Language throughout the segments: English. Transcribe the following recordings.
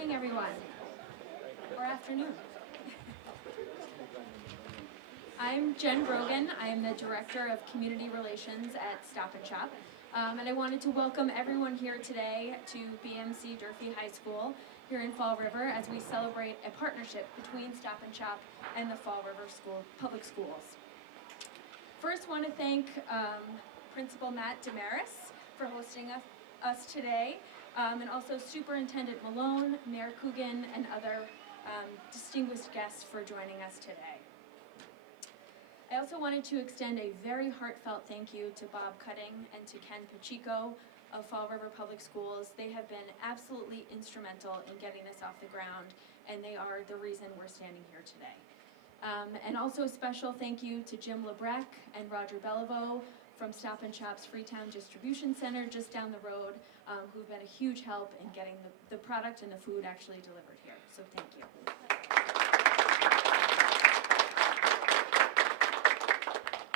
morning, everyone, or afternoon. I'm Jen Brogan. I am the Director of Community Relations at Stop and Shop, and I wanted to welcome everyone here today to BMC Durfee High School here in Fall River as we celebrate a partnership between Stop and Shop and the Fall River Public Schools. First, want to thank Principal Matt Damaris for hosting us today, and also Superintendent Malone, Mayor Coogan, and other distinguished guests for joining us today. I also wanted to extend a very heartfelt thank you to Bob Cutting and to Ken Pacheco of Fall River Public Schools. They have been absolutely instrumental in getting this off the ground, and they are the reason we're standing here today. And also a special thank you to Jim Lebrecq and Roger Beliveau from Stop and Shop's Freetown Distribution Center just down the road, who've been a huge help in getting the product and the food actually delivered here. So thank you.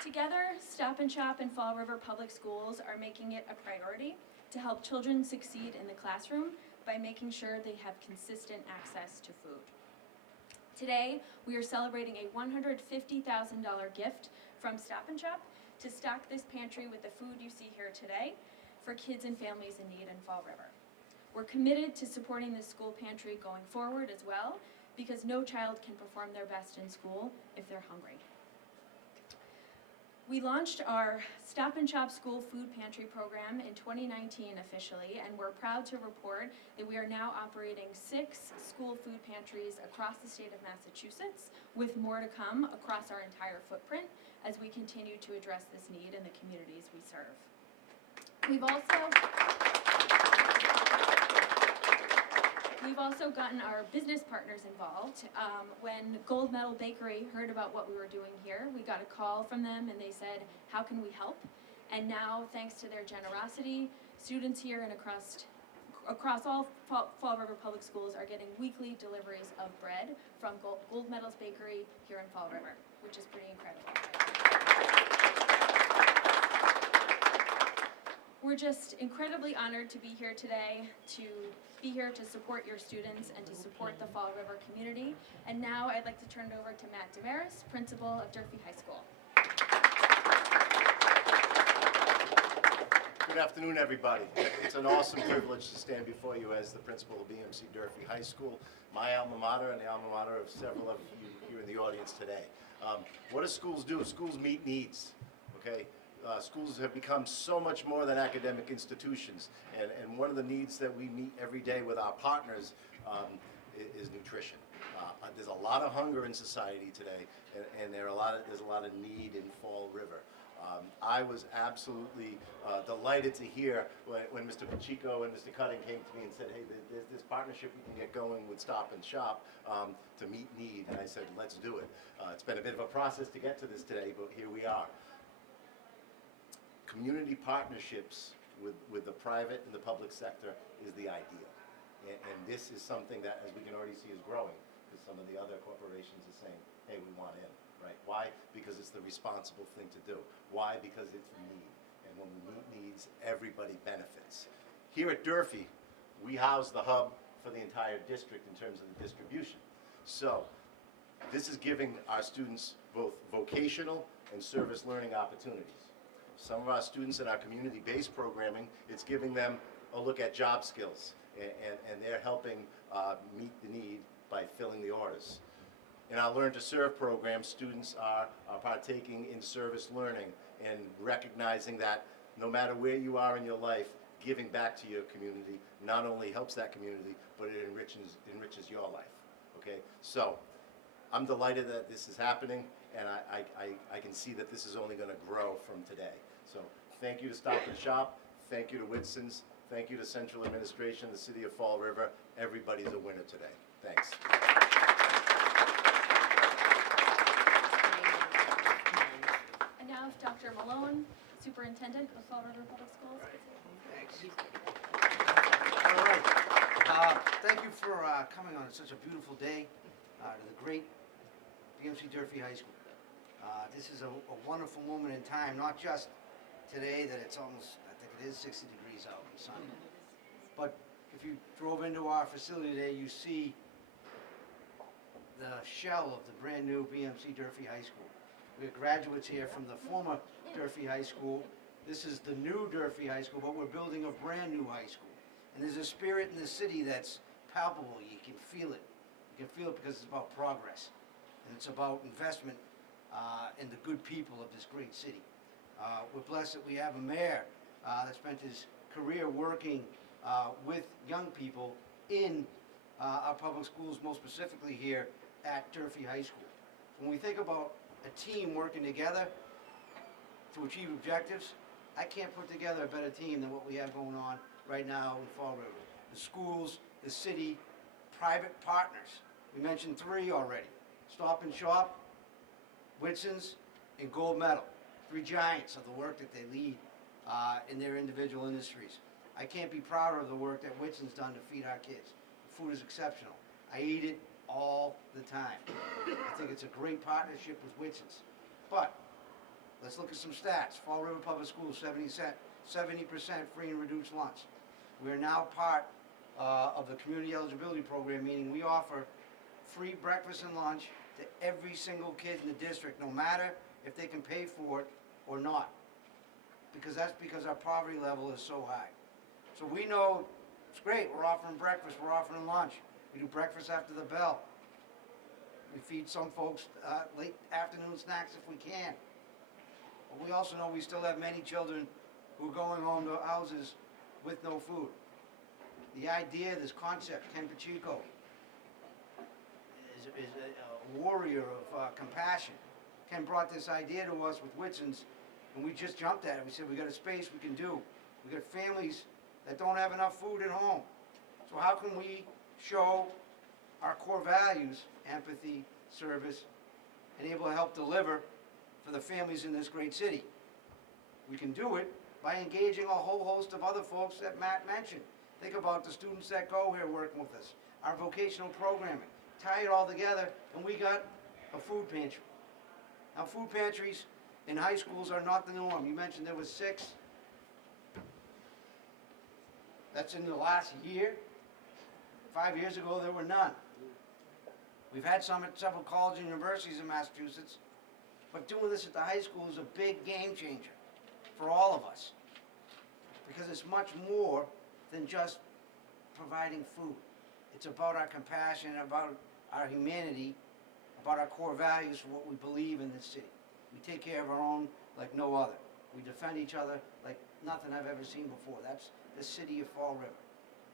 Together, Stop and Shop and Fall River Public Schools are making it a priority to help children succeed in the classroom by making sure they have consistent access to food. Today, we are celebrating a $150,000 gift from Stop and Shop to stock this pantry with the food you see here today for kids and families in need in Fall River. We're committed to supporting this school pantry going forward as well, because no child can perform their best in school if they're hungry. We launched our Stop and Shop School Food Pantry program in 2019 officially, and we're proud to report that we are now operating 6 school food pantries across the state of Massachusetts, with more to come across our entire footprint as we continue to address this need in the communities we serve. We've also gotten our business partners involved. When Gold Medal Bakery heard about what we were doing here, we got a call from them and they said, how can we help? And now, thanks to their generosity, students here and across all Fall River Public Schools are getting weekly deliveries of bread from Gold Medal's Bakery here in Fall River, which is pretty incredible. We're just incredibly honored to be here today, to support your students and to support the Fall River community. And now I'd like to turn it over to Matt Damaris, principal of Durfee High School. Good afternoon, everybody. It's an awesome privilege to stand before you as the principal of BMC Durfee High School, my alma mater and the alma mater of several of you here in the audience today. What do schools do? Schools meet needs, okay? Schools have become so much more than academic institutions, and one of the needs that we meet every day with our partners is nutrition. There's a lot of hunger in society today, and there's a lot of need in Fall River. I was absolutely delighted to hear when Mr. Pacheco and Mr. Cutting came to me and said, hey, there's this partnership we can get going with Stop and Shop to meet need, and I said, let's do it. It's been a bit of a process to get to this today, but here we are. Community partnerships with the private and the public sector is the ideal. And this is something that, as we can already see, is growing, because some of the other corporations are saying, hey, we want in, right? Why? Because it's the responsible thing to do. Why? Because it's need. And when we meet needs, everybody benefits. Here at Durfee, we house the hub for the entire district in terms of the distribution. So this is giving our students both vocational and service learning opportunities. Some of our students in our community-based programming, it's giving them a look at job skills, and they're helping meet the need by filling the orders. In our Learn to Serve program, students are partaking in service learning and recognizing that no matter where you are in your life, giving back to your community not only helps that community, but it enriches your life, okay? So I'm delighted that this is happening, and I can see that this is only going to grow from today. So thank you to Stop and Shop, thank you to Whitson's, thank you to Central Administration, the City of Fall River. Everybody's a winner today. Thanks. And now Dr. Malone, Superintendent of Fall River Public Schools. Thanks. All right. Thank you for coming on such a beautiful day to the great BMC Durfee High School. This is a wonderful moment in time, not just today that it's almost, I think it is 60 degrees out and sunny, but if if you drove into our facility today, you see the shell of the brand new BMC Durfee High School. We have graduates here from the former Durfee High School. This is the new Durfee High School, but we're building a brand new high school. And there's a spirit in the city that's palpable. You can feel it. You can feel it because it's about progress. And it's about investment in the good people of this great city. We're blessed that we have a mayor that spent his career working with young people in our public schools, most specifically here at Durfee High School. When we think about a team working together to achieve objectives, I can't put together a better team than what we have going on right now in Fall River. The schools, the city, private partners. We mentioned 3 already. Stop and Shop, Whitson's, and Gold Medal. 3 giants of the work that they lead in their individual industries. I can't be prouder of the work that Whitson's done to feed our kids. The food is exceptional. I eat it all the time. I think it's a great partnership with Whitson's. But let's look at some stats. Fall River Public Schools, 70% free and reduced lunch. We're now part of the community eligibility program, meaning we offer free breakfast and lunch to every single kid in the district, no matter if they can pay for it or not. Because our poverty level is so high. So we know it's great, we're offering breakfast, we're offering lunch. We do breakfast after the bell. We feed some folks late afternoon snacks if we can. But we also know we still have many children who are going home to houses with no food. The idea, this concept, Ken Pacheco is a warrior of compassion. Ken brought this idea to us with Whitson's, and we just jumped at it. We said, we got a space we can do. We got families that don't have enough food at home. So how can we show our core values, empathy, service, and able to help deliver for the families in this great city? We can do it by engaging a whole host of other folks that Matt mentioned. Think about the students that go here working with us, our vocational programming. Tie it all together, and we got a food pantry. Now, food pantries in high schools are not the norm. You mentioned there was 6. That's in the last year. 5 years ago, there were none. We've had some at several colleges and universities in Massachusetts, but doing this at the high school is a big game changer for all of us, because it's much more than just providing food. It's about our compassion, about our humanity, about our core values for what we believe in this city. We take care of our own like no other. We defend each other like nothing I've ever seen before. That's the city of Fall River.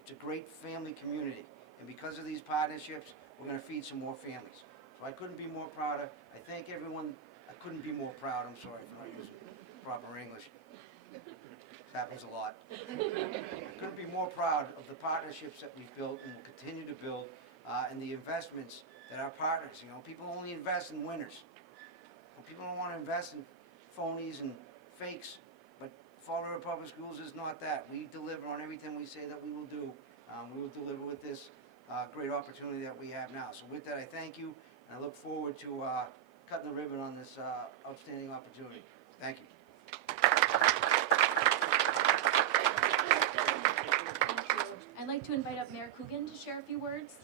It's a great family community, and because of these partnerships, we're going to feed some more families. So I couldn't be more prouder. I thank everyone. I couldn't be more proud. I'm sorry for not using proper English. It happens a lot. I couldn't be more proud of the partnerships that we've built and will continue to build, and the investments that our partners, people only invest in winners. People don't want to invest in phonies and fakes, but Fall River Public Schools is not that. We deliver on everything we say that we will do. We will deliver with this great opportunity that we have now. So with that, I thank you, and I look forward to cutting the ribbon on this outstanding opportunity. Thank you. I'd like to invite up Mayor Coogan to share a few words.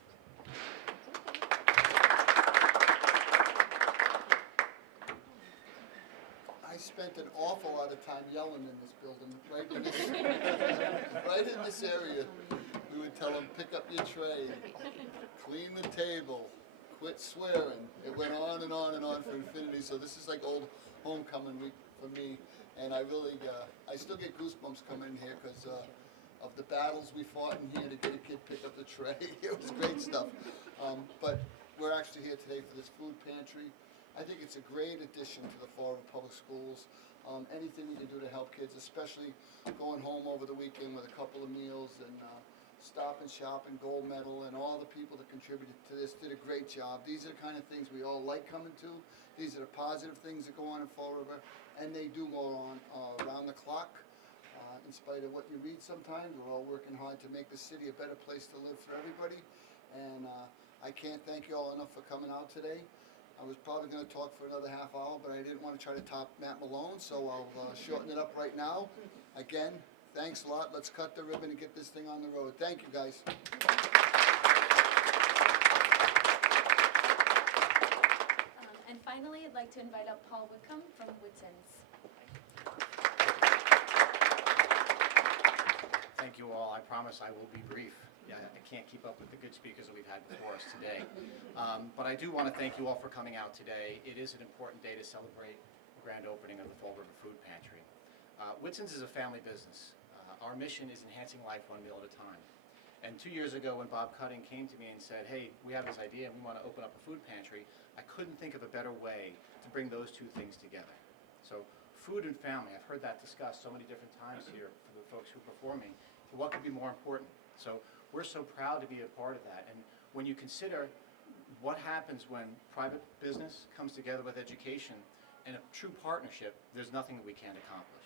I spent an awful lot of time yelling in this building, right in this area. We would tell them, pick up your tray, clean the table, quit swearing. It went on and on and on for infinity. So this is like old homecoming week for me. And I really, I still get goosebumps coming in here because of the battles we fought in here to get a kid pick up the tray. It was great stuff. But we're actually here today for this food pantry. I think it's a great addition to the Fall River Public Schools. Anything we can do to help kids, especially going home over the weekend with a couple of meals, and Stop and Shop and Gold Medal and all the people that contributed to this did a great job. These are the kind of things we all like coming to. These are the positive things that go on in Fall River, and they do go on around the clock. In spite of what you read sometimes, we're all working hard to make the city a better place to live for everybody. And I can't thank you all enough for coming out today. I was probably going to talk for another half hour, but I didn't want to try to top Matt Malone, so I'll shorten it up right now. Again, Thanks a lot. Let's cut the ribbon and get this thing on the road. Thank you, guys. And finally, I'd like to invite up Paul Whitcomb from Whitson's. Thank you all. I promise I will be brief. Yeah, I can't keep up with the good speakers that we've had before us today. But I do want to thank you all for coming out today. It is an important day to celebrate the grand opening of the Fall River Food Pantry. Whitson's is a family business. Our mission is enhancing life one meal at a time. And 2 years ago when Bob Cutting came to me and said, hey, we have this idea and we want to open up a food pantry, I couldn't think of a better way to bring those two things together. So food and family, I've heard that discussed so many different times here for the folks who are before me. What could be more important? So we're so proud to be a part of that. And when you consider what happens when private business comes together with education in a true partnership, there's nothing that we can't accomplish.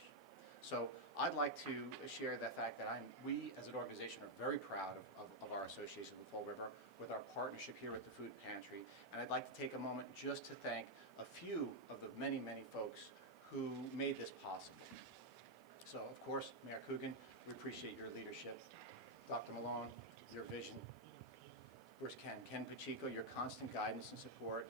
So I'd like to share the fact that we as an organization are very proud of our association with Fall River, with our partnership here with the Food Pantry. And I'd like to take a moment just to thank a few of the many, many folks who made this possible. So of course, Mayor Coogan, we appreciate your leadership. Dr. Malone, your vision. Where's Ken? Ken Pacheco, your constant guidance and support.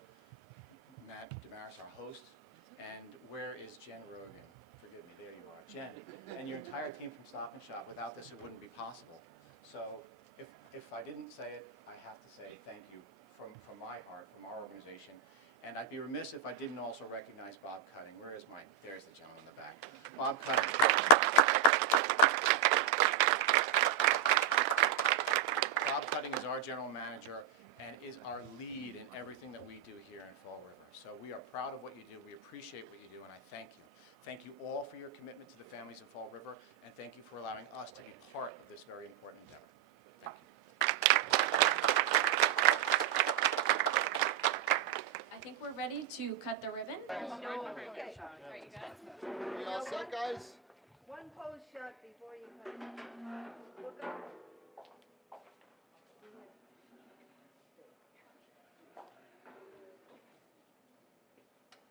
Matt Damaris, our host. And where is Jen Rogan? Forgive me, there you are. Jen, and your entire team from Stop and Shop. Without this, it wouldn't be possible. So if I didn't say it, I have to say thank you from my heart, from our organization. And I'd be remiss if I didn't also recognize Bob Cutting. Where is there's the gentleman in the back. Bob Cutting. Bob Cutting is our general manager and is our lead in everything that we do here in Fall River. So we are proud of what you do, we appreciate what you do, and I thank you. Thank you all for your commitment to the families of Fall River, and thank you for allowing us to be part of this very important endeavor. Thank you. I think we're ready to cut the ribbon. Okay. Right, you guys? We all set, guys? One pose shot before you cut. Look up.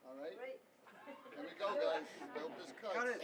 All right. Great. Here we go, guys. I hope this cuts. Cut it.